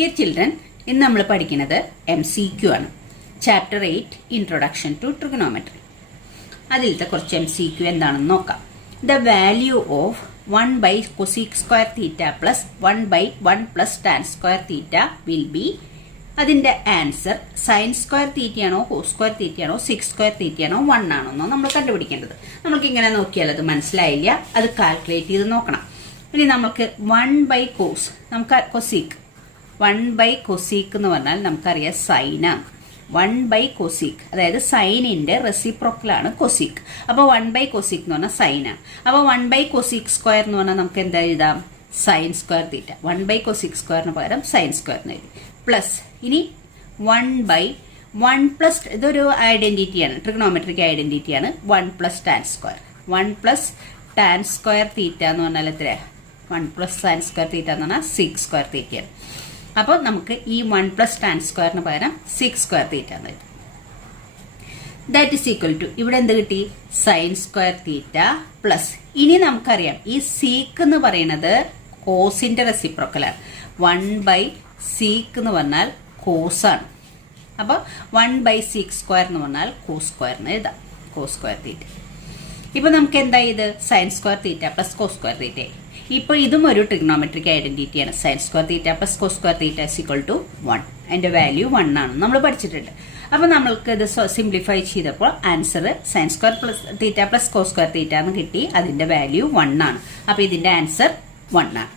Dear children, ഇന്ന് നമ്മൾ പഠിക്കുന്നത് MCQ ആണ്. Chapter 8 introduction to trigonometry. അതിലത്തെ കുറച്ച് MCQ എന്താണെന്ന് നോക്കാം. The value of 1 by cosec square theta plus 1 by 1 plus tan square theta will be, അതിന്റെ ആൻസർ സൈൻ സ്ക്വയർ തീറ്റയാണോ കോസ് സ്ക്വയർ തീറ്റയാണോ സിക്സ് സ്ക്വയർ തീറ്റയാണോ 1 ആണോന്നോ നമ്മൾ കണ്ടുപിടിക്കേണ്ടത്. നമുക്ക് ഇങ്ങനെ നോക്കിയാൽ അത് മനസ്സിലായില്ല, അത് കാൽക്കുലേറ്റ് ചെയ്ത് നോക്കണം. ഇനി നമുക്ക് 1 by കോസ്, നമുക്ക് കൊസീക്ക് 1 by കൊസീക്ക് എന്ന് പറഞ്ഞാൽ നമുക്കറിയാം സൈനാണ്. 1 by കൊസീക്ക് അതായത് സൈനിന്റെ റെസിപ്രോക്കലാണ് കൊസീക്ക്. അപ്പോൾ 1 by കൊസീക്ക് എന്ന് പറഞ്ഞാൽ സൈനാണ്. അപ്പോൾ 1 by കൊസീക്ക് സ്ക്വയർ എന്ന് പറഞ്ഞാൽ നമുക്ക് എന്താ എഴുതാം? Sign square theta. 1 by cosec സ്ക്വയറിന് പകരം സൈൻ സ്ക്വയർ എന്ന് എഴുതി. പ്ലസ് ഇനി 1 by 1 പ്ലസ്, ഇതൊരു ഐഡന്റിറ്റിയാണ്, ട്രിഗണോമെട്രിക് ഐഡന്റിറ്റിയാണ്. 1 plus tan square. 1 plus tan square theta എന്ന് പറഞ്ഞാൽ എത്ര? 1 പ്ലസ് ടാൻ സ്ക്വയർ തീറ്റ എന്ന് പറഞ്ഞാൽ 6 സ്ക്വയർ തീറ്റയാണ്. അപ്പോൾ നമുക്ക് ഈ 1 പ്ലസ് ടാൻ സ്ക്വയറിന് പകരം 6 സ്ക്വയർ തീറ്റ എന്ന് എഴുതി. ദാറ്റ് ഇസ് ഈക്വൽ ടു, ഇവിടെ എന്ത് കിട്ടി? സൈൻ സ്ക്വയർ തീറ്റ പ്ലസ്, ഇനി നമുക്കറിയാം ഈ സീക്ക് എന്ന് പറയുന്നത് കോസിന്റെ റെസിപ്രോക്കലാണ്. 1 by സീക്ക് എന്ന് പറഞ്ഞാൽ കോസാണ്. അപ്പോൾ 1 by സീക്ക് സ്ക്വയർ എന്ന് പറഞ്ഞാൽ കോസ് സ്ക്വയറിന് എഴുതാം, കോസ് സ്ക്വയർ തീറ്റ. ഇപ്പൊ നമുക്ക് എന്താ ഇത്? Sine square theta plus cos square theta. ഇപ്പോൾ ഇതും ഒരു ട്രിഗണോമെട്രിക് ഐഡന്റിറ്റിയാണ്. Sine square theta plus cos square theta is equal to 1. അതിന്റെ വാല്യൂ 1 ആണ് നമ്മൾ പഠിച്ചിട്ടുണ്ട്. അപ്പൊ നമ്മൾക്ക് ഇത് സിംപ്ലിഫൈ ചെയ്തപ്പോൾ answer sine square plus theta plus cos square theta എന്ന് കിട്ടി. അതിന്റെ വാല്യൂ 1 ആണ്. അപ്പൊ ഇതിന്റെ ആൻസർ 1 ആണ്.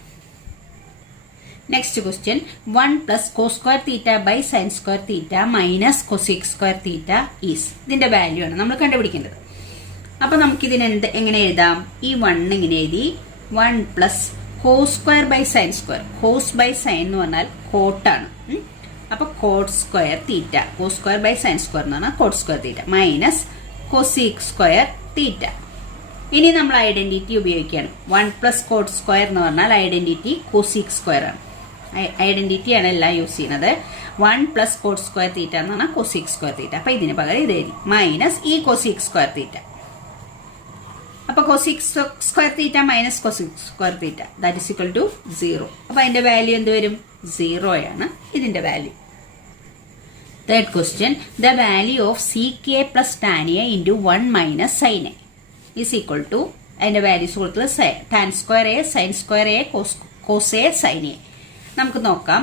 Next question, 1 plus cos square theta by sine square theta minus cosec square theta is, ഇതിന്റെ വാല്യൂ ആണ് നമ്മൾ കണ്ടുപിടിക്കേണ്ടത്. അപ്പൊ നമുക്ക് ഇതിന് എങ്ങനെ എഴുതാം? ഈ 1 ഇങ്ങനെ എഴുതി, 1 plus cos square by sine square. Cos by sine എന്ന് പറഞ്ഞാൽ കോട്ടാണ്. അപ്പൊ cot square theta, cos square by sine square എന്ന് പറഞ്ഞാൽ cot square theta minus cosec square theta. ഇനി നമ്മൾ ഐഡന്റിറ്റി ഉപയോഗിക്കുകയാണ്. 1 പ്ലസ് കോട്ട് സ്ക്വയർ എന്ന് പറഞ്ഞാൽ ഐഡന്റിറ്റി കൊസീക് സ്ക്വയർ ആണ്. ഐഡന്റിറ്റിയാണ് എല്ലാം യൂസ് ചെയ്യുന്നത്. 1 പ്ലസ് കോട്ട് സ്ക്വയർ തീറ്റ എന്ന് പറഞ്ഞാൽ കൊസീക് സ്ക്വയർ തീറ്റ. അപ്പൊ ഇതിന് പകരം ഇത് എഴുതി മൈനസ് ഈ കൊസീക് സ്ക്വയർ തീറ്റ. അപ്പൊ cosec square theta minus cosec square theta that is equal to 0. അപ്പൊ അതിന്റെ വാല്യൂ എന്ത് വരും? 0 ആണ് ഇതിന്റെ value. Third question, the value of sec A plus tan A into 1 minus sine A is equal to, അതിന്റെ values കൊടുത്തത് tan square A, sine square A, cos A, sine A. നമുക്ക് നോക്കാം.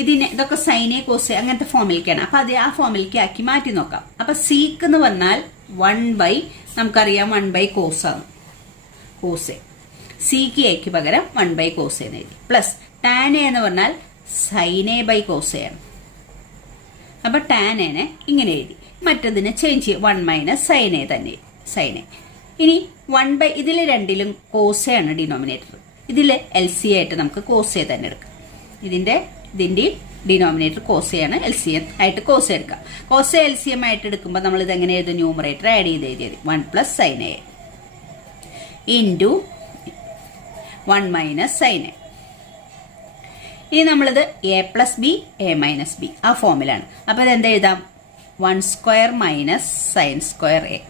ഇതൊക്കെ സൈൻ എ, കോസ് എ അങ്ങനത്തെ ഫോമിലേക്കാണ്. അപ്പൊ അത് ആ ഫോമിലേക്ക് ആക്കി മാറ്റി നോക്കാം. അപ്പൊ സീക്ക് എന്ന് പറഞ്ഞാൽ 1 ബൈ, നമുക്കറിയാം 1 ബൈ കോസ് ആണ്, കോസ് എ. സീക്ക് എക്ക് പകരം 1 ബൈ കോസ് എന്ന് എഴുതി. പ്ലസ് ടാൻ എ എന്ന് പറഞ്ഞാൽ സൈൻ എ ബൈ കോസ് ആണ്. അപ്പൊ ടാൻ എനെ ഇങ്ങനെ എഴുതി. മറ്റതിനെ ചേഞ്ച് ചെയ്യും, 1 മൈനസ് സൈൻ എ തന്നെ, സൈൻ എ. ഇനി 1 ബൈ, ഇതിൽ രണ്ടിലും കോസ് ആണ് ഡിനോമിനേറ്റർ. ഇതിൽ LC ആയിട്ട് നമുക്ക് കോസ് എ തന്നെ എടുക്കാം. ഇതിന്റെ ഡിനോമിനേറ്റർ കോസ് ആണ്, LCM ആയിട്ട് കോസ് എടുക്കാം. കോസ് LCM ആയിട്ട് എടുക്കുമ്പോൾ നമ്മൾ ഇത് എങ്ങനെ എഴുതും? ന്യൂമറേറ്റർ ആഡ് ചെയ്ത് എഴുതിയത് 1 plus sine A into 1 minus sine A. ഇനി നമ്മളിത് A plus B, A minus B ആ ഫോമിലാണ്. അപ്പൊ ഇത് എന്താ എഴുതാം? 1 square minus sine square A.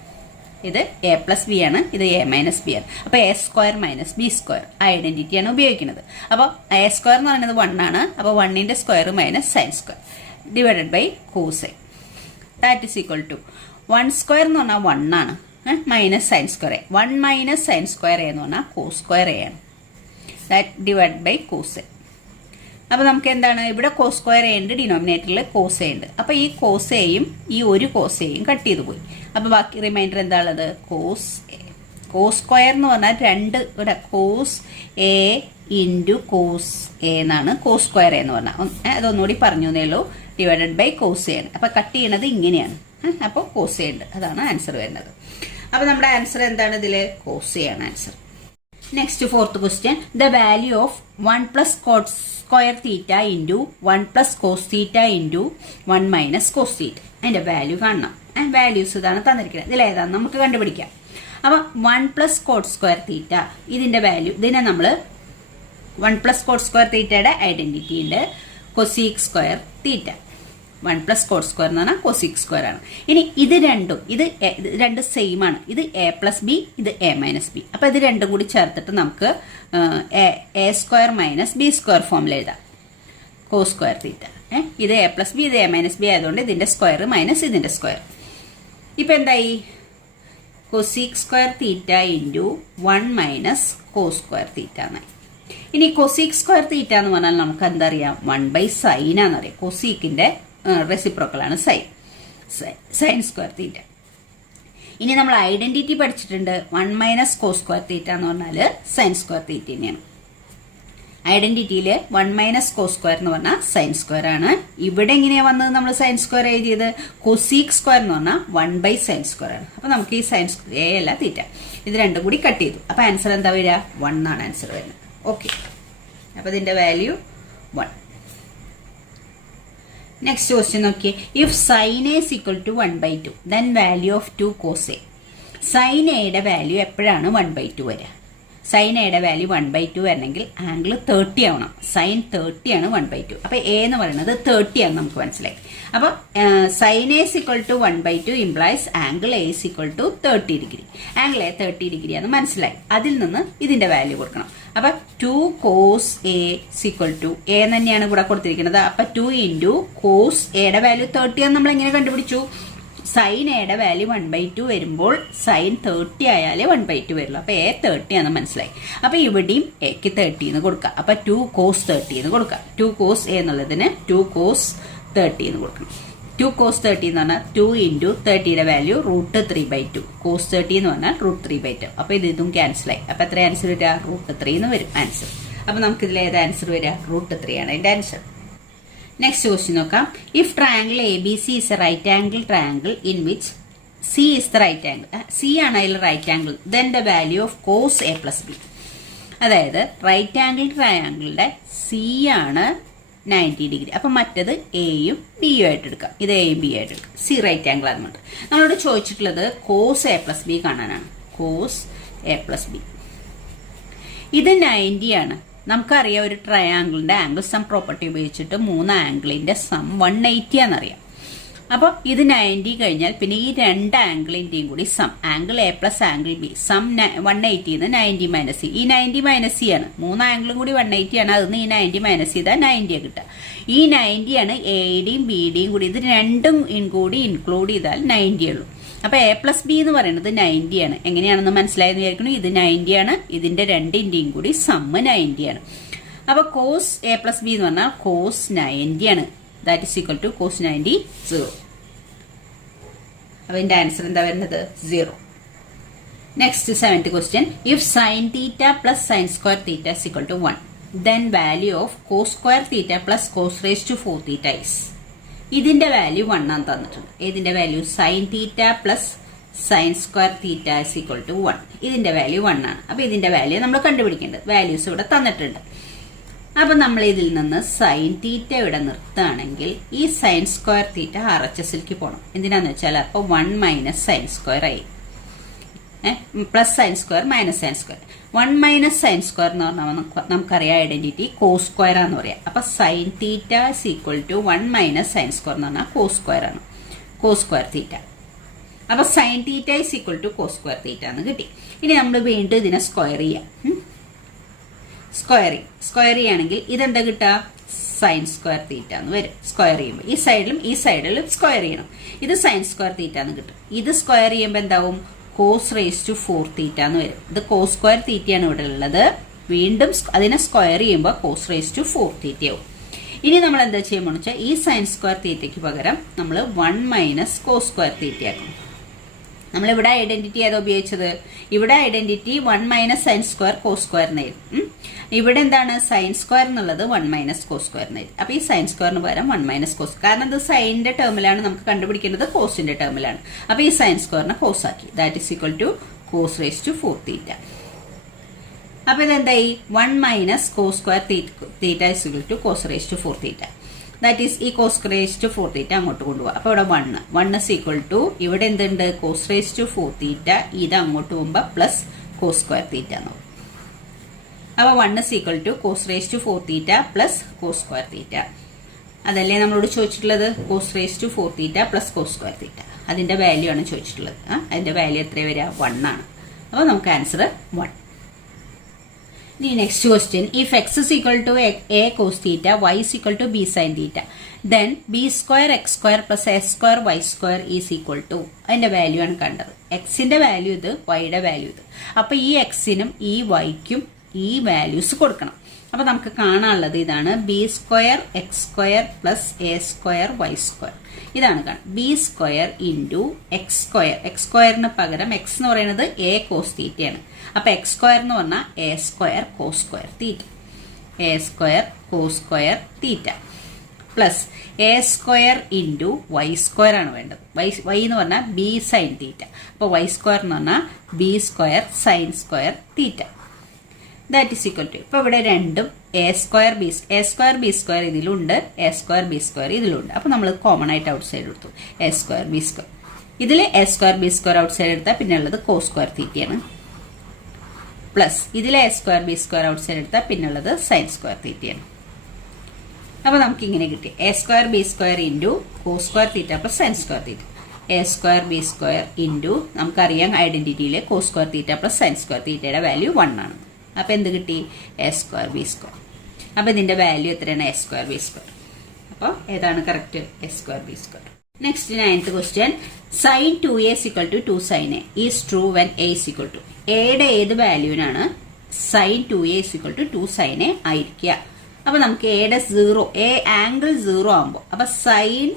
ഇത് A പ്ലസ് ബി ആണ്, ഇത് A മൈനസ് ബി ആണ്. അപ്പൊ A square minus B square ഐഡന്റിറ്റിയാണ് ഉപയോഗിക്കുന്നത്. അപ്പൊ A സ്ക്വയർ എന്ന് പറയുന്നത് 1 ആണ്. അപ്പൊ 1ന്റെ square minus sine square divided by cos A that is equal to 1 square എന്ന് പറഞ്ഞാൽ 1 ആണ്, minus sine square A. 1 minus sine square A എന്ന് പറഞ്ഞാൽ കോസ് സ്ക്വയർ എ ആണ്, that divide by cos A. അപ്പൊ നമുക്ക് എന്താണ്? ഇവിടെ കോസ് സ്ക്വയർ എ ഉണ്ട്, ഡിനോമിനേറ്ററിൽ കോസ് എ ഉണ്ട്. അപ്പൊ ഈ കോസ് എയും ഈ ഒരു കോസ് എയും കട്ട് ചെയ്ത് പോയി. അപ്പൊ ബാക്കി റിമൈൻഡർ എന്താ ഉള്ളത്? Cos A. കോസ് സ്ക്വയർ എന്ന് പറഞ്ഞാൽ 2, ഇവിടെ cos A into cos A എന്നാണ് കോസ് സ്ക്വയർ എന്ന് പറഞ്ഞാൽ. അതൊന്നുകൂടി പറഞ്ഞു എന്നേ ഉള്ളൂ, ഡിവൈഡഡ് ബൈ കോസ് എ ആണ്. അപ്പൊ കട്ട് ചെയ്യണത് ഇങ്ങനെയാണ്. അപ്പോൾ കോസ് എ ഉണ്ട്, അതാണ് ആൻസർ വരുന്നത്. അപ്പൊ നമ്മുടെ ആൻസർ എന്താണ്? ഇതില് കോസ് എ ആണ് answer. Next fourth question, the value of 1 plus cot square theta into 1 plus cos theta into 1 minus cos theta. അതിന്റെ വാല്യൂ കാണണം. വാല്യൂസ് ഇതാണ് തന്നിരിക്കുന്നത്. ഇതിലേതാണ് നമുക്ക് കണ്ടുപിടിക്കാം. അപ്പൊ 1 പ്ലസ് കോട്ട് സ്ക്വയർ തീറ്റ, ഇതിന്റെ വാല്യൂ, ഇതിനെ നമ്മൾ 1 പ്ലസ് കോട്ട് സ്ക്വയർ തീറ്റയുടെ ഐഡന്റിറ്റി ഉണ്ട്, കൊസീക് സ്ക്വയർ തീറ്റ. 1 പ്ലസ് കോട്ട് സ്ക്വയർ എന്ന് പറഞ്ഞാൽ കൊസീക് സ്ക്വയർ ആണ്. ഇനി ഇത് രണ്ടും, ഇത് രണ്ട് സെയിം ആണ്. ഇത് A പ്ലസ് ബി, ഇത് A മൈനസ് ബി. അപ്പൊ ഇത് രണ്ടും കൂടി ചേർത്തിട്ട് നമുക്ക് A square minus B square ഫോമിൽ എഴുതാം. Cos square theta. ഇത് എ പ്ലസ് ബി, ഇത് എ മൈനസ് ബി ആയതുകൊണ്ട് ഇതിന്റെ സ്ക്വയർ മൈനസ് ഇതിന്റെ സ്ക്വയർ. ഇപ്പൊ എന്തായി? Cosec square theta into 1 minus cos square theta എന്നായി. ഇനി കൊസീക് സ്ക്വയർ തീറ്റ എന്ന് പറഞ്ഞാൽ നമുക്ക് എന്തറിയാം? 1/sin ആണെന്നറിയാം. കൊസീക്കിന്റെ റെസിപ്രോക്കലാണ് sign square theta. ഇനി നമ്മൾ ഐഡന്റിറ്റി പഠിച്ചിട്ടുണ്ട്. 1 മൈനസ് കോസ് സ്ക്വയർ തീറ്റ എന്ന് പറഞ്ഞാൽ സൈൻ സ്ക്വയർ തീറ്റ തന്നെയാണ്. ഐഡന്റിറ്റിയിൽ 1 മൈനസ് കോസ് സ്ക്വയർ എന്ന് പറഞ്ഞാൽ സൈൻ സ്ക്വയർ ആണ്. ഇവിടെ എങ്ങനെയാ വന്നത്? നമ്മൾ സൈൻ സ്ക്വയർ എഴുതിയത്. കൊസീക് സ്ക്വയർ എന്ന് പറഞ്ഞാൽ 1/sin സ്ക്വയർ ആണ്. അപ്പൊ നമുക്ക് ഈ സൈൻ എ അല്ല തീറ്റ, ഇത് രണ്ടും കൂടി കട്ട് ചെയ്തു. അപ്പൊ ആൻസർ എന്താ വരിക? 1 ആണ് ആൻസർ വരുന്നത്. ഓക്കെ, അപ്പൊ ഇതിന്റെ വാല്യൂ 1. നെക്സ്റ്റ് ക്വസ്റ്റ്യൻ നോക്കിയേ. If sine A is equal to 1/2 then value of 2 cos a. Sign എയുടെ വാല്യൂ എപ്പോഴാണ് 1/2 വരിക? സൈൻ എയുടെ വാല്യൂ 1/2 വരണമെങ്കിൽ ആംഗിൾ 30 ആവണം. സൈൻ 30 ആണ് 1/2. അപ്പൊ എ എന്ന് പറയുന്നത് 30 ആണ് നമുക്ക് മനസ്സിലായി. അപ്പൊ sine A is equal to 1/2 implies angle A is equal to 30 degree. Angle A 30 degree ആണെന്ന് മനസ്സിലായി. അതിൽ നിന്ന് ഇതിന്റെ വാല്യൂ കൊടുക്കണം. അപ്പൊ 2 cos a is equal to a തന്നെയാണ് ഇവിടെ കൊടുത്തിരിക്കുന്നത്. അപ്പൊ 2 ഇൻറ്റു കോസ് എയുടെ വാല്യൂ 30 ആണ്. നമ്മൾ എങ്ങനെ കണ്ടുപിടിച്ചു? സൈൻ എയുടെ വാല്യൂ 1/2 വരുമ്പോൾ സൈൻ 30 ആയാലേ 1/2 വരുള്ളൂ. അപ്പൊ എ 30 ആണെന്ന് മനസ്സിലായി. അപ്പൊ ഇവിടെയും എക്ക് 30 എന്ന് കൊടുക്കാം. അപ്പൊ 2 cos 30 എന്ന് കൊടുക്കാം. 2 cos a എന്നുള്ളതിന് 2 cos 30 എന്ന് കൊടുക്കണം. 2 cos 30 എന്ന് പറഞ്ഞാൽ 2 ഇൻറ്റു 30യുടെ വാല്യൂ √3/2. cos 30 എന്ന് പറഞ്ഞാൽ √3/2. അപ്പൊ ഇതും ക്യാൻസൽ ആയി. അപ്പൊ എത്ര ആൻസർ വരിക? √3 എന്ന് വരും ആൻസർ. അപ്പൊ നമുക്ക് ഇതിൽ ഏത് ആൻസർ വരിക? √3 ആണ് ഇതിന്റെ ആൻസർ. നെക്സ്റ്റ് ക്വസ്റ്റ്യൻ നോക്കാം. If triangle A B C is a right angle triangle in which C is the right angle, C ആണ് അതിൽ right angle, then the value of cos A plus B. അതായത് right angle ട്രയാങ്കിളിന്റെ C ആണ് 90 degree. അപ്പൊ മറ്റത് എയും ബിയും ആയിട്ട് എടുക്കാം. ഇത് എയും ബി ആയിട്ട് എടുക്കാം. സി റൈറ്റ് ആംഗിൾ ആകുന്നുണ്ട്. നമ്മളോട് ചോദിച്ചിട്ടുള്ളത് കോസ് എ പ്ലസ് ബി കാണാനാണ്. കോസ് എ പ്ലസ് ബി ഇത് 90 ആണ്. നമുക്കറിയാം ഒരു ട്രയാങ്കിളിന്റെ ആംഗിൾ സം പ്രോപ്പർട്ടി ഉപയോഗിച്ചിട്ട് 3 ആംഗിളിന്റെ സം 180 ആണെന്നറിയാം. അപ്പോൾ ഇത് 90 കഴിഞ്ഞാൽ പിന്നെ ഈ 2 ആംഗിളിന്റെയും കൂടി sum, angle A plus angle B, sum 180 90 minus C. ഈ 90 മൈനസ് സി ആണ്. 3 ആംഗിളും കൂടി 180 ആണ്. അതിന് ഈ 90 മൈനസ് ചെയ്താൽ 90 കിട്ടുക. ഈ 90 ആണ് എയുടെയും ബിയുടെയും കൂടി. ഇത് രണ്ടും കൂടി ഇൻക്ലൂഡ് ചെയ്താൽ 90 ഉള്ളൂ. അപ്പൊ എ പ്ലസ് ബി എന്ന് പറയുന്നത് 90 ആണ്. എങ്ങനെയാണെന്ന് മനസ്സിലായെന്ന് വിചാരിക്കുന്നു. ഇത് 90 ആണ്. ഇതിന്റെ രണ്ടിന്റെയും കൂടി സമ്മ് 90 ആണ്. അപ്പൊ കോസ് എ പ്ലസ് ബി എന്ന് പറഞ്ഞാൽ കോസ് 90 ആണ്. That is equal to cos 90 0. അപ്പൊ ഇതിന്റെ ആൻസർ എന്താ വരുന്നത്? 0. Next 7th question. If sine theta plus sine square theta is equal to 1 then value of cos square theta plus cos raised to 4 theta is. ഇതിന്റെ value 1 ആണ് തന്നിട്ടുണ്ട്. ഇതിന്റെ value sine theta plus sine square theta is equal to 1. ഇതിന്റെ value 1 ആണ്. അപ്പൊ ഇതിന്റെ value നമ്മൾ കണ്ടുപിടിക്കേണ്ടത്. വാല്യൂസ് ഇവിടെ തന്നിട്ടുണ്ട്. അപ്പൊ നമ്മൾ ഇതിൽ നിന്ന് സൈൻ തീറ്റ ഇവിടെ നിർത്തുകയാണെങ്കിൽ ഈ സൈൻ സ്ക്വയർ തീറ്റ RHSലേക്ക് പോകണം. എന്തിനാന്ന് വെച്ചാൽ അപ്പൊ 1 മൈനസ് സൈൻ സ്ക്വയർ ആയി, plus sine square minus sine square. 1 minus sine square എന്ന് പറഞ്ഞാൽ നമുക്കറിയാം ഐഡന്റിറ്റി കോസ് സ്ക്വയർ ആണെന്ന് പറയാം. അപ്പൊ sine theta is equal to 1 minus sine square എന്ന് പറഞ്ഞാൽ കോസ് സ്ക്വയർ ആണ്. Cos square theta. അപ്പൊ sine theta is equal to cos square theta എന്ന് കിട്ടി. ഇനി നമ്മൾ വീണ്ടും ഇതിനെ സ്ക്വയർ ചെയ്യാം. സ്ക്വയർ ചെയ്യുകയാണെങ്കിൽ ഇതെന്താ കിട്ടുക? സൈൻ സ്ക്വയർ തീറ്റ എന്ന് വരും. സ്ക്വയർ ചെയ്യുമ്പോൾ ഈ സൈഡിലും സ്ക്വയർ ചെയ്യണം. ഇത് സൈൻ സ്ക്വയർ തീറ്റ എന്ന് കിട്ടും. ഇത് സ്ക്വയർ ചെയ്യുമ്പോൾ എന്താവും? കോസ് റേസ് ടു 4 തീറ്റ എന്ന് വരും. ഇത് കോസ് സ്ക്വയർ തീറ്റയാണ് ഇവിടെ ഉള്ളത്. വീണ്ടും അതിനെ സ്ക്വയർ ചെയ്യുമ്പോൾ കോസ് റേസ് ടു 4 തീറ്റയാവും. ഇനി നമ്മൾ എന്താ ചെയ്യുമ്പോൾ വെച്ചാൽ ഈ സൈൻ സ്ക്വയർ തീറ്റയ്ക്ക് പകരം നമ്മൾ 1 മൈനസ് കോസ് സ്ക്വയർ തീറ്റയാക്കും. നമ്മളിവിടെ ഐഡന്റിറ്റി ഏതാ ഉപയോഗിച്ചത്? ഇവിടെ identity 1 minus sine square cos square എന്നായിരുന്നു. ഇവിടെ എന്താണ്? സൈൻ സ്ക്വയർ എന്നുള്ളത് 1 മൈനസ് കോസ് സ്ക്വയർ എന്നായിരുന്നു. അപ്പൊ ഈ സൈൻ സ്ക്വയറിന് പകരം 1 മൈനസ് കോസ്, കാരണം ഇത് സൈനിന്റെ ടേമിലാണ് നമുക്ക് കണ്ടുപിടിക്കേണ്ടത്, കോസിന്റെ ടേമിലാണ്. അപ്പൊ ഈ സൈൻ സ്ക്വയറിനെ കോസ് ആക്കി. That is equal to cos raise to 4 theta. അപ്പൊ ഇതെന്തായി? 1 minus cos square theta is equal to cos raise to 4 theta. That is ഈ കോസ് റേസ് ടു 4 തീറ്റ അങ്ങോട്ട് കൊണ്ടുപോകാം. അപ്പൊ ഇവിടെ 1 ഇസ് ഈക്വൽ ടു ഇവിടെ എന്തുണ്ട്? കോസ് റേസ് ടു 4 തീറ്റ. ഇത് അങ്ങോട്ട് പോകുമ്പോ പ്ലസ് കോസ് സ്ക്വയർ തീറ്റ എന്ന് പറയും. അപ്പൊ 1 is equal to cos raise to 4 theta plus cos square theta. അതല്ലേ നമ്മളോട് ചോദിച്ചിട്ടുള്ളത്? Cos raise to 4 theta plus cos square theta. അതിന്റെ വാല്യൂ ആണ് ചോദിച്ചിട്ടുള്ളത്. അതിന്റെ വാല്യൂ എത്ര വരിക? 1 ആണ്. അപ്പൊ നമുക്ക് answer 1. The next question, if x is equal to a cos theta, y is equal to b sin theta, then b square x square plus a square y square is equal to, അതിന്റെ value ആണ് കണ്ടത്. എക്സിന്റെ value ഇത്, വൈയുടെ value ഇത്. അപ്പൊ ഈ എക്സിനും ഈ വൈക്കും ഈ വാല്യൂസ് കൊടുക്കണം. അപ്പൊ നമുക്ക് കാണാനുള്ളത് ഇതാണ്, B square X square plus A square Y square. ഇതാണ് കാണാം, B square into X square. X സ്ക്വയറിന് പകരം എക്സ് എന്ന് പറയുന്നത് എ കോസ് തീറ്റയാണ്. അപ്പൊ എക്സ് സ്ക്വയർ എന്ന് പറഞ്ഞാൽ A square cos square theta, A square cos square theta plus A square into Y square ആണ് വേണ്ടത്. വൈ എന്ന് പറഞ്ഞാൽ ബി സൈൻ തീറ്റ. അപ്പൊ വൈ സ്ക്വയർ എന്ന് പറഞ്ഞാൽ B square sine square theta. That is equal to, ഇപ്പൊ ഇവിടെ രണ്ടും എ സ്ക്വയർ ബി സ്ക്വയർ ഇതിലുണ്ട്, എ സ്ക്വയർ ബി സ്ക്വയർ ഇതിലുണ്ട്. അപ്പൊ നമ്മൾ കോമൺ ആയിട്ട് ഔട്ട് സൈഡ് എടുത്തു, എ സ്ക്വയർ ബി സ്ക്വയർ. ഇതിൽ A square B square outside എടുത്താൽ പിന്നെ ഉള്ളത് കോസ് സ്ക്വയർ തീറ്റയാണ്. പ്ലസ് ഇതിൽ A square B square outside എടുത്താൽ പിന്നെ ഉള്ളത് സൈൻ സ്ക്വയർ തീറ്റയാണ്. അപ്പൊ നമുക്ക് ഇങ്ങനെ കിട്ടി, A square B square into cos square theta plus sine square theta. A square B square into, നമുക്കറിയാം ഐഡന്റിറ്റിയിലെ cos square theta plus sine square തീറ്റയുടെ വാല്യൂ 1 ആണ്. അപ്പൊ എന്ത് കിട്ടി, എ സ്ക്വയർ ബി സ്ക്വയർ. അപ്പൊ ഇതിന്റെ വാല്യൂ എത്രയാണ്, എ സ്ക്വയർ ബി സ്ക്വയർ. അപ്പൊ ഏതാണ് correct, A square B square. Next 9th question, sine 2a is equal to 2 sin a is true when a is equal to, എയുടെ ഏത് വാല്യൂവിനാണ് sign 2a is equal to 2 sin a ആയിരിക്കുക. അപ്പൊ നമുക്ക് എയുടെ 0, A angle 0 ആകുമ്പോൾ, അപ്പൊ sign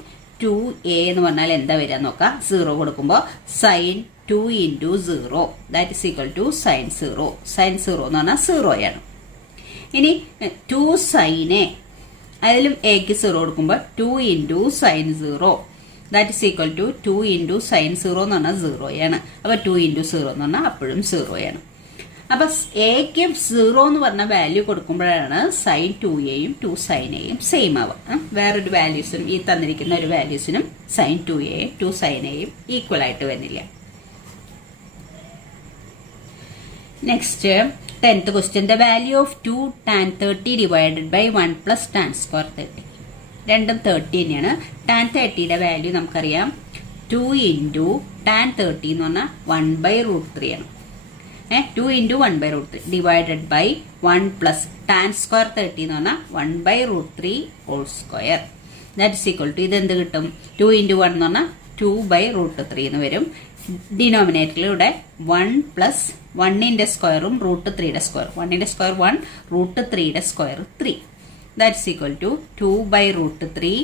2a എന്ന് പറഞ്ഞാൽ എന്താ വരിക നോക്കാം. 0 കൊടുക്കുമ്പോൾ sign 2 into 0 that is equal to sin 0. sin 0 എന്ന് പറഞ്ഞാൽ 0 ആണ്. ഇനി 2 sin a, അതിലും എക്ക് 0 കൊടുക്കുമ്പോൾ 2 into sin 0 that is equal to 2 into sin 0 എന്ന് പറഞ്ഞാൽ 0 ആണ്. അപ്പൊ 2 into 0 എന്ന് പറഞ്ഞാൽ അപ്പോഴും 0 ആണ്. അപ്പൊ എക്ക് 0 എന്ന് പറഞ്ഞ വാല്യൂ കൊടുക്കുമ്പോഴാണ് സൈൻ 2aയും 2 sin aയും സെയിം ആവുക. വേറൊരു വാല്യൂസിനും, ഈ തന്നിരിക്കുന്ന ഒരു വാല്യൂസിനും സൈൻ 2aയും 2 sin aയും ഈക്വൽ ആയിട്ട് വരുന്നില്ല. Next 10th question, the value of 2 tan 30 divided by 1 plus tan square 30. രണ്ടും 30 തന്നെയാണ്. ടാൻ 30യുടെ വാല്യൂ നമുക്കറിയാം 2 into tan 30 എന്ന് പറഞ്ഞാൽ 1/√3 ആണ്. 2 into 1/√3 divided by 1 plus tan square 30 എന്ന് പറഞ്ഞാൽ 1/√3 whole square. That is equal to, ഇതെന്ത് കിട്ടും, 2 into 1 എന്ന് പറഞ്ഞാൽ 2/√3 എന്ന് വരും. ഡിനോമിനേറ്ററിലൂടെ 1 പ്ലസ് 1ന്റെ സ്ക്വയറും √3യുടെ സ്ക്വയർ, 1ന്റെ സ്ക്വയർ 1, √3യുടെ square 3. That's equal to 2/√3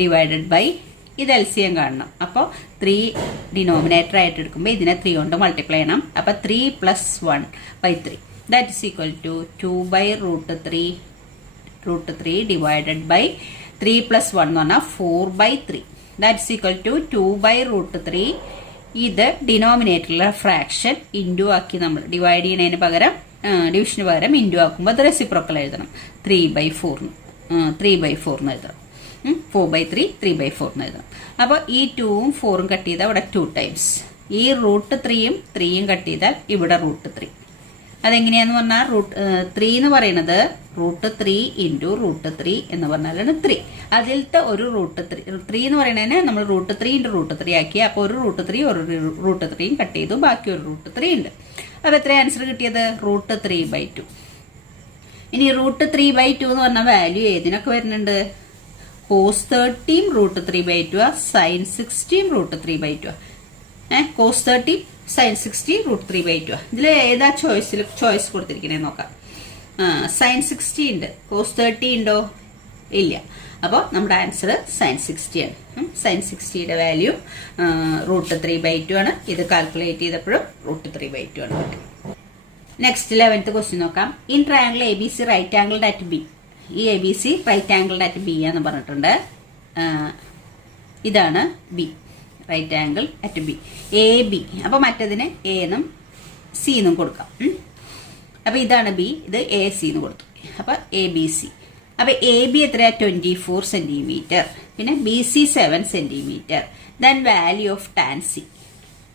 divided by, ഇത് LCM കാണണം. അപ്പോൾ 3 ഡിനോമിനേറ്റർ ആയിട്ട് എടുക്കുമ്പോൾ ഇതിനെ 3 കൊണ്ട് മൾട്ടിപ്ലൈ ചെയ്യണം. അപ്പൊ 3 + 1/3 that is equal to 2/√3 divided by 3 + 1 എന്ന് പറഞ്ഞാൽ 4/3 ദാറ്റ് ഇസ് ഈക്വൽ ടു 2/√3. ഇത് ഡിനോമിനേറ്ററിലെ ഫ്രാക്ഷൻ ഇൻഡു ആക്കി നമ്മൾ ഡിവൈഡ് ചെയ്യുന്നതിന് പകരം, ഡിവിഷന് പകരം ഇൻഡു ആക്കുമ്പോൾ അത് റെസിപ്രോക്കൽ എഴുതണം. 3/4 എന്ന് എഴുതണം. 4/3 3/4 എന്ന് എഴുതണം. അപ്പൊ ഈ 2ഉം 4ഉം കട്ട് ചെയ്താൽ ഇവിടെ 2 ടൈംസ്, ഈ √3യും 3യും കട്ട് ചെയ്താൽ ഇവിടെ √3. അതെങ്ങനെയാന്ന് പറഞ്ഞാൽ 3 എന്ന് പറയുന്നത് √3 into √3 എന്ന് പറഞ്ഞാലാണ് 3. അതിലത്തെ ഒരു √3 എന്ന് പറയുന്നതിന് നമ്മൾ √3 into √3 ആക്കി. അപ്പോൾ ഒരു √3 ഒരു √3യും കട്ട് ചെയ്തു, ബാക്കി ഒരു √3 ഉണ്ട്. അപ്പൊ എത്ര ആൻസർ കിട്ടിയത്, √3/2. ഇനി √3/2 എന്ന് പറഞ്ഞ വാല്യൂ ഏതിനൊക്കെ വരുന്നുണ്ട്, cos 30 √3/2, sin 60 √3/2. cos 30 sin 60 √3/2. ഇതിൽ ഏതാ ചോയ്സ് കൊടുത്തിരിക്കണേ നോക്കാം. sin 60 ഉണ്ട്, cos 30 ഉണ്ടോ, ഇല്ല. അപ്പോൾ നമ്മുടെ ആൻസർ sin 60 ആണ്. sin 60യുടെ വാല്യൂ √3/2 ആണ്. ഇത് കാൽക്കുലേറ്റ് ചെയ്തപ്പോഴും √3/2 ആണ്. നെക്സ്റ്റ് 11th ക്വസ്റ്റ്യൻ നോക്കാം. In triangle ABC right angle at B, ഈ ABC right angle at B എന്ന് പറഞ്ഞിട്ടുണ്ട്. ഇതാണ് B, right angle at B, AB. അപ്പൊ മറ്റതിന് A എന്നും C എന്നും കൊടുക്കാം. അപ്പൊ ഇതാണ് ബി, ഇത് AC എന്ന് കൊടുത്തു. അപ്പൊ ABC. അപ്പൊ AB എത്രയാ, 24 സെന്റിമീറ്റർ. പിന്നെ BC 7 centimetre. Then value of tan C.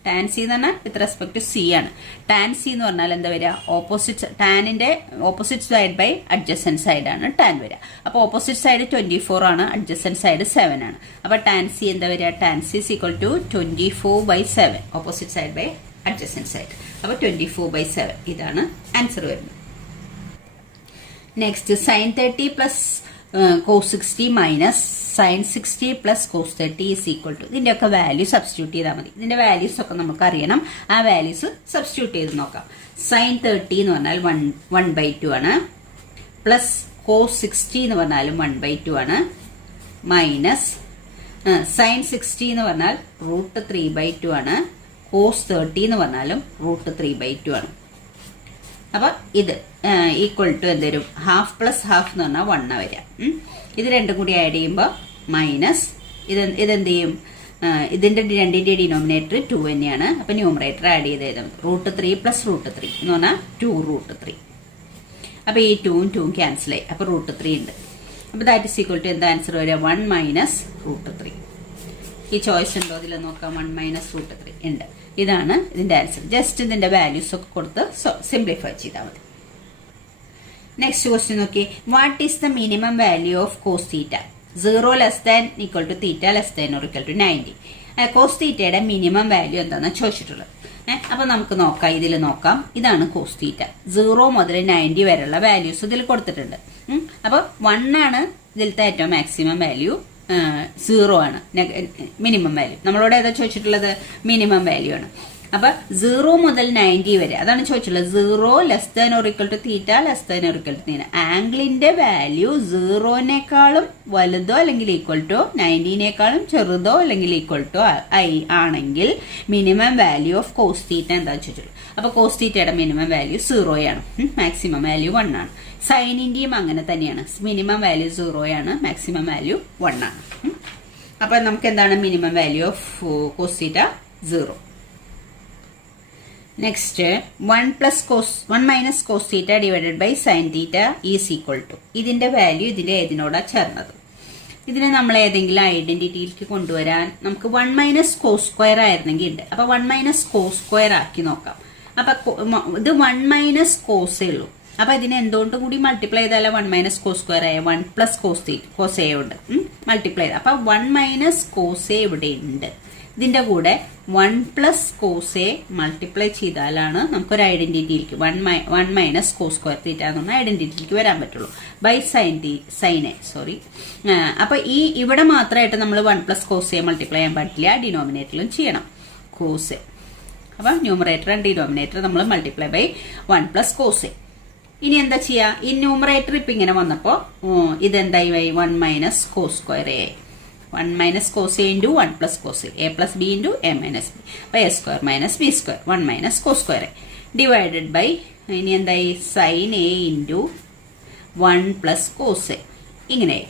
Tan C എന്ന് പറഞ്ഞാൽ വിത്ത് റെസ്പെക്ട് ടു C ആണ്. ടാൻ C എന്ന് പറഞ്ഞാൽ എന്താ വരിക, ഓപ്പോസിറ്റ്, ടാനിന്റെ opposite side by adjacent side ആണ് ടാൻ വരിക. അപ്പൊ ഓപ്പോസിറ്റ് സൈഡ് 24 ആണ്, അഡ്ജസന്റ് സൈഡ് 7 ആണ്. അപ്പൊ ടാൻ C എന്താ വരിക, tan C is equal to 24/7, opposite side by adjacent side. അപ്പൊ 24/7 ഇതാണ് ആൻസർ വരുന്നത്. Next sine 30 plus cos 60 minus sine 60 plus cos 30 is equal to ഇതിന്റെയൊക്കെ വാല്യൂ സബ്സ്റ്റിറ്റ്യൂട്ട് ചെയ്താൽ മതി. ഇതിന്റെ വാല്യൂസ് ഒക്കെ നമുക്ക് അറിയണം. ആ വാല്യൂസ് സബ്സ്റ്റിറ്റ്യൂട്ട് ചെയ്ത് നോക്കാം. സൈൻ 30 എന്ന് പറഞ്ഞാൽ 1/2 ആണ്, പ്ലസ് കോസ് 60 എന്ന് പറഞ്ഞാലും 1/2 ആണ്, മൈനസ് സൈൻ 60 എന്ന് പറഞ്ഞാൽ √3/2 ആണ്, കോസ് 30 എന്ന് പറഞ്ഞാലും √3/2 ആണ്. അപ്പൊ ഇത് ഈക്വൽ ടു എന്തൊരു ഹാഫ് പ്ലസ് ഹാഫ് എന്ന് പറഞ്ഞാൽ 1 വരിക. ഇത് രണ്ടും കൂടി ആഡ് ചെയ്യുമ്പോൾ മൈനസ് ഇതെന്ത് ചെയ്യും, ഇതിന്റെ രണ്ടിന്റെ ഡിനോമിനേറ്റർ 2 തന്നെയാണ്. അപ്പൊ ന്യൂമറേറ്റർ ആഡ് ചെയ്ത് എഴുതാം. √3 പ്ലസ് √3 എന്ന് പറഞ്ഞാൽ 2√3. അപ്പൊ ഈ 2ഉം 2ഉം ക്യാൻസൽ ആയി. അപ്പൊ √3 ഉണ്ട്. അപ്പൊ ദാറ്റ് ഇസ് ഈക്വൽ ടു എന്താ ആൻസർ വരിക, 1 മൈനസ് √3. ഈ ചോയ്സ് ഉണ്ടോ അതിൽ നോക്കാം. 1 മൈനസ് √3 ഉണ്ട്. ഇതാണ് ഇതിന്റെ ആൻസർ. ജസ്റ്റ് ഇതിന്റെ വാല്യൂസ് ഒക്കെ കൊടുത്ത് സിംപ്ലിഫൈ ചെയ്താൽ മതി. നെക്സ്റ്റ് ക്വസ്റ്റ്യൻ നോക്കി. What is the minimum value of cos theta? 0 less than equal to theta less than or equal to 90. കോസ് തീറ്റയുടെ മിനിമം വാല്യൂ എന്താണെന്ന് ചോദിച്ചിട്ടുള്ളത്. അപ്പൊ നമുക്ക് നോക്കാം. ഇതിൽ നോക്കാം. ഇതാണ് കോസ് തീറ്റ. 0 മുതൽ 90 വരെയുള്ള വാല്യൂസ് ഇതിൽ കൊടുത്തിട്ടുണ്ട്. അപ്പൊ 1 ആണ് ഇതിലത്തെ ഏറ്റവും മാക്സിമം വാല്യൂ, 0 ആണ് മിനിമം വാല്യൂ. നമ്മളോട് ഏതാ ചോദിച്ചിട്ടുള്ളത്, മിനിമം വാല്യൂ ആണ്. അപ്പൊ 0 മുതൽ 90 വരെ അതാണ് ചോദിച്ചിട്ടുള്ളത്. 0 less than or equal to theta less than or equal to theta. ആംഗിളിന്റെ വാല്യൂ 0നേക്കാളും വലുതോ അല്ലെങ്കിൽ ഈക്വൽ ടു 90നേക്കാളും ചെറുതോ അല്ലെങ്കിൽ ഈക്വൽ ടു ആണെങ്കിൽ minimum value of cos theta എന്താ ചോദിച്ചിട്ടുള്ളത്. അപ്പൊ കോസ് തീറ്റയുടെ മിനിമം വാല്യൂ 0 ആണ്, മാക്സിമം വാല്യൂ 1 ആണ്. സൈനിന്റെയും അങ്ങനെ തന്നെയാണ്. മിനിമം വാല്യൂ 0 ആണ്, മാക്സിമം വാല്യൂ 1 ആണ്. അപ്പൊ നമുക്ക് എന്താണ് minimum value of cos theta? 0. Next 1 minus cos theta divided by sine theta is equal to. ഇതിന്റെ വാല്യൂ ഇതിന്റെ ഏതിനോടാ ചേർന്നത്? ഇതിനെ നമ്മൾ ഏതെങ്കിലും ഐഡന്റിറ്റിയിലേക്ക് കൊണ്ടുവരാൻ നമുക്ക് 1 മൈനസ് കോസ് സ്ക്വയർ ആയിരുന്നെങ്കിൽ ഉണ്ട്. അപ്പൊ 1 മൈനസ് കോസ് സ്ക്വയർ ആക്കി നോക്കാം. അപ്പൊ ഇത് 1 മൈനസ് കോസേ ഉള്ളൂ. അപ്പൊ ഇതിനെ എന്തുകൊണ്ടും കൂടി മൾട്ടിപ്ലൈ ചെയ്താലേ 1 മൈനസ് കോസ് സ്ക്വയർ ആയ 1 പ്ലസ് കോസ് എ ഉണ്ട് മൾട്ടിപ്ലൈ ചെയ്ത്. അപ്പൊ 1 മൈനസ് കോസ് എ ഇവിടെ ഉണ്ട്. ഇതിന്റെ കൂടെ 1 പ്ലസ് കോസ് എ മൾട്ടിപ്ലൈ ചെയ്താലാണ് നമുക്കൊരു ഐഡന്റിറ്റിയിലേക്ക് 1 മൈനസ് കോസ് സ്ക്വയർ തീറ്റ എന്ന് പറഞ്ഞ ഐഡന്റിറ്റിയിലേക്ക് വരാൻ പറ്റുള്ളൂ. By sine A sorry. അപ്പൊ ഈ ഇവിടെ മാത്രമായിട്ട് നമ്മൾ 1 പ്ലസ് കോസ് എ മൾട്ടിപ്ലൈ ചെയ്യാൻ പറ്റില്ല, ഡിനോമിനേറ്ററിലും ചെയ്യണം കോസ് എ. അപ്പൊ ന്യൂമറേറ്റർ ആൻഡ് ഡിനോമിനേറ്റർ നമ്മൾ multiply by 1 plus cos A. ഇനി എന്താ ചെയ്യാ, ഈ ന്യൂമറേറ്റർ ഇപ്പൊ ഇങ്ങനെ വന്നപ്പോ ഇതെന്തായി 1 minus cos square A. 1 minus cos A into 1 plus cos A plus B into A minus B. അപ്പൊ A square minus B square 1 minus cos square A divided by ഇനി എന്തായി sine A into 1 plus cos A. ഇങ്ങനെയായി.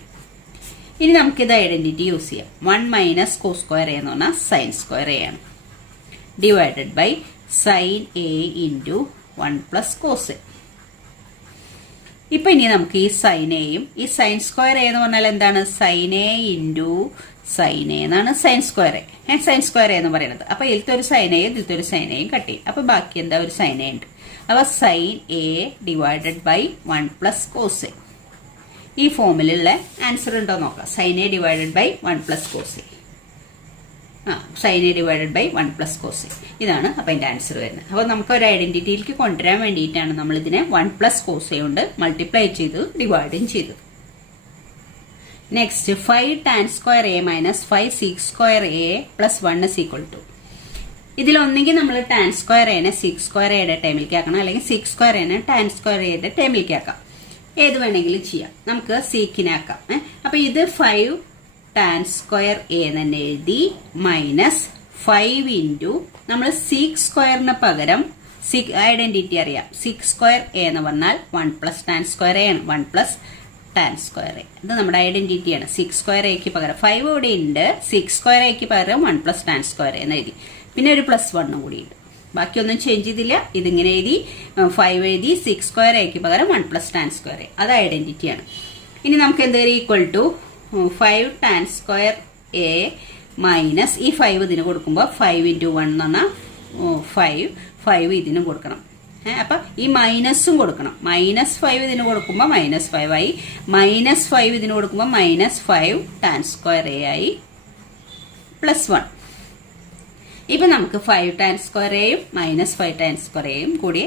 ഇനി നമുക്കിത് identity use ചെയ്യാം. 1 minus cos square A എന്ന് പറഞ്ഞാൽ sine square A ആണ്, divided by sine A into 1 plus cos A. ഇപ്പൊ ഇനി നമുക്ക് ഈ സൈൻ എയും ഈ സൈൻ സ്ക്വയർ എന്ന് പറഞ്ഞാൽ എന്താണ്, sine A into sine A എന്നാണ് sine square A. Sine square എന്ന് പറയുന്നത്. അപ്പൊ ഇതിലത്തെ ഒരു സൈൻ എയും ഇതിലത്തെ ഒരു സൈൻ എയും കട്ട് ചെയ്യും. അപ്പൊ ബാക്കി എന്താ, ഒരു സൈൻ എ ഉണ്ട്. അപ്പൊ sine A divided by 1 plus cos A. ഈ ഫോമിലുള്ള ആൻസർ ഉണ്ടോ നോക്കാം. Sine A divided by 1 plus cos A. Sine A divided by 1 plus cos A. ഇതാണ് അപ്പൊ അതിന്റെ ആൻസർ വരുന്നത്. അപ്പൊ നമുക്ക് ഒരു ഐഡന്റിറ്റിയിലേക്ക് കൊണ്ടുവരാൻ വേണ്ടിയിട്ടാണ് നമ്മൾ ഇതിനെ 1 പ്ലസ് കോസ് എ കൊണ്ട് മൾട്ടിപ്ലൈ ചെയ്ത് ഡിവൈഡും ചെയ്തത്. Next 5 tan square A minus 5 sec square A plus 1 is equal to. ഇതിലൊന്നെങ്കിൽ നമ്മൾ ടാൻ സ്ക്വയർ എനെ സീക്സ് സ്ക്വയർ എയുടെ ടൈമിലേക്ക് ആക്കണം, അല്ലെങ്കിൽ സീക്സ് സ്ക്വയർ എനെ ടാൻ സ്ക്വയർ എയുടെ ടൈമിലേക്ക് ആക്കാം. ഏത് വേണമെങ്കിലും ചെയ്യാം. നമുക്ക് സീക്കിനെ ആക്കാം. അപ്പൊ ഇത് 5 ടാൻ സ്ക്വയർ എ തന്നെ എഴുതി മൈനസ് 5 ഇൻറ്റു നമ്മൾ സീക്സ് സ്ക്വയറിന് പകരം ഐഡന്റിറ്റി അറിയാം. സീക്സ് സ്ക്വയർ എ എന്ന് പറഞ്ഞാൽ 1 പ്ലസ് ടാൻ സ്ക്വയർ എ ആണ്, 1 പ്ലസ് ടാൻ സ്ക്വയർ എ. ഇത് നമ്മുടെ ഐഡന്റിറ്റിയാണ്. സീക്സ് സ്ക്വയർ എക്ക് പകരം 5 ഇവിടെ ഉണ്ട്, സീക്സ് സ്ക്വയർ എക്ക് പകരം 1 പ്ലസ് ടാൻ സ്ക്വയർ എന്ന് എഴുതി. പിന്നെ ഒരു പ്ലസ് 1 കൂടി ഉണ്ട്. ബാക്കിയൊന്നും ചേഞ്ച് ചെയ്തില്ല. ഇതിങ്ങനെ എഴുതി 5 എഴുതി, സീക്സ് സ്ക്വയർ എക്ക് പകരം 1 പ്ലസ് ടാൻ സ്ക്വയർ എ. അത് ഐഡന്റിറ്റിയാണ്. ഇനി നമുക്ക് എന്ത് equal to 5 tan square A minus ഈ 5 ഇതിന് കൊടുക്കുമ്പോൾ 5 ഇൻറ്റു 1 എന്ന് പറഞ്ഞാൽ 5 ഇതിനും കൊടുക്കണം. അപ്പൊ ഈ മൈനസും കൊടുക്കണം. -5 ഇതിന് കൊടുക്കുമ്പോൾ -5 ആയി, -5 ഇതിന് കൊടുക്കുമ്പോൾ -5 ടാൻ സ്ക്വയർ എ ആയി, +1. ഇപ്പൊ നമുക്ക് 5 ടാൻ സ്ക്വയർ എയും -5 ടാൻ സ്ക്വയർ എയും കൂടി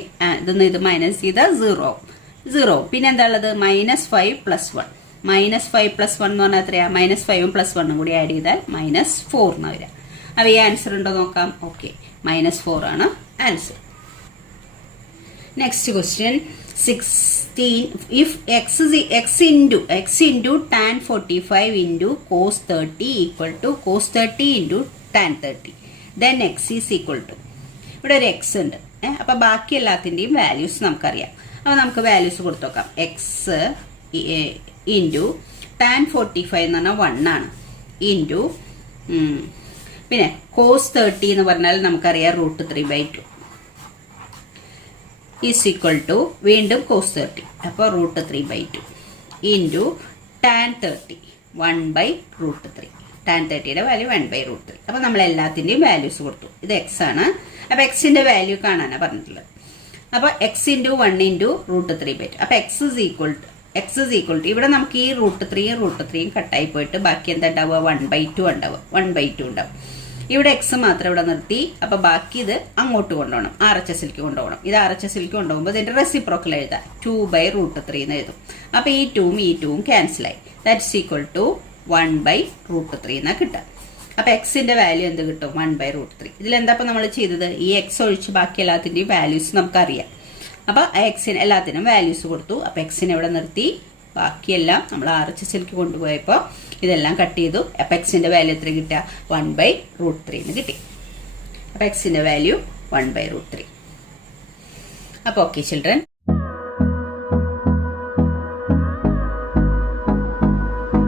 ഇത് മൈനസ് ചെയ്താൽ 0 0. പിന്നെ എന്താ ഉള്ളത്? -5 + 1. -5 + 1 എന്ന് പറഞ്ഞാൽ എത്രയാ? -5ഉം +1ഉം കൂടി ആഡ് ചെയ്താൽ -4 എന്ന് വരാം. അപ്പൊ ഈ ആൻസർ ഉണ്ടോ നോക്കാം. ഓക്കെ, -4 ആണ് answer. Next question 16. If x into tan 45 into cos 30 equal to cos 30 into tan 30, then x is equal to, ഇവിടെ ഒരു x ഉണ്ട്. അപ്പൊ ബാക്കി എല്ലാത്തിന്റെയും വാല്യൂസ് നമുക്കറിയാം. അപ്പൊ നമുക്ക് വാല്യൂസ് കൊടുത്തു നോക്കാം. എക്സ് ഇൻറ്റു ടാൻ 45 എന്ന് പറഞ്ഞാൽ 1 ആണ്, ഇൻറ്റു പിന്നെ കോസ് 30 എന്ന് പറഞ്ഞാൽ നമുക്കറിയാം √3/2 ഈസ് ഈക്വൽ ടു വീണ്ടും കോസ് 30, അപ്പോൾ √3/2 ഇൻറ്റു ടാൻ 30 1/√3. ടാൻ 30യുടെ വാല്യൂ 1/√3. അപ്പൊ നമ്മൾ എല്ലാത്തിന്റെയും വാല്യൂസ് കൊടുത്തു. ഇത് എക്സ് ആണ്. അപ്പൊ എക്സിന്റെ വാല്യൂ കാണാനാണ് പറഞ്ഞിട്ടുള്ളത്. അപ്പൊ എക്സ് ഇൻറ്റു 1 ഇൻറ്റു √3/2. അപ്പൊ എക്സ് ഇസ് ഈക്വൽ ടു ഇവിടെ നമുക്ക് ഈ √3യും കട്ടായി പോയിട്ട് ബാക്കി എന്താ ഉണ്ടാവുക? 1/2 ഉണ്ടാവുക. 1/2 ഉണ്ടാവും. ഇവിടെ എക്സ് മാത്രം ഇവിടെ നിർത്തി. അപ്പൊ ബാക്കി ഇത് അങ്ങോട്ട് കൊണ്ടുപോകണം, RHSലേക്ക് കൊണ്ടുപോകണം. ഇത് RHSലേക്ക് കൊണ്ടുപോകുമ്പോൾ ഇതിന്റെ റെസിപ്രോക്കൽ എഴുതാം. 2/√3 എന്ന് എഴുതും. അപ്പൊ ഈ 2ഉം ക്യാൻസൽ ആയി. ദാറ്റ്സ് ഈക്വൽ ടു 1/√3 എന്നാ കിട്ടുക. അപ്പൊ എക്സിന്റെ വാല്യൂ എന്ത് കിട്ടും? 1/√3. ഇതിലെന്താ നമ്മൾ ചെയ്തത്? ഈ എക്സ് ഒഴിച്ച് ബാക്കി എല്ലാത്തിന്റെയും വാല്യൂസ് നമുക്കറിയാം. അപ്പൊ എക്സിന് എല്ലാത്തിനും വാല്യൂസ് കൊടുത്തു. അപ്പൊ എക്സിനെ ഇവിടെ നിർത്തി. ബാക്കിയെല്ലാം നമ്മൾ RHSലേക്ക് കൊണ്ടുപോയപ്പോ ഇതെല്ലാം കട്ട് ചെയ്തു. അപ്പൊ എക്സിന്റെ വാല്യൂ എത്ര കിട്ടുക? 1/√3 എന്ന് കിട്ടി. അപ്പൊ എക്സിന്റെ വാല്യൂ 1/√3. അപ്പൊ ഓക്കെ ചിൽഡ്രൻ,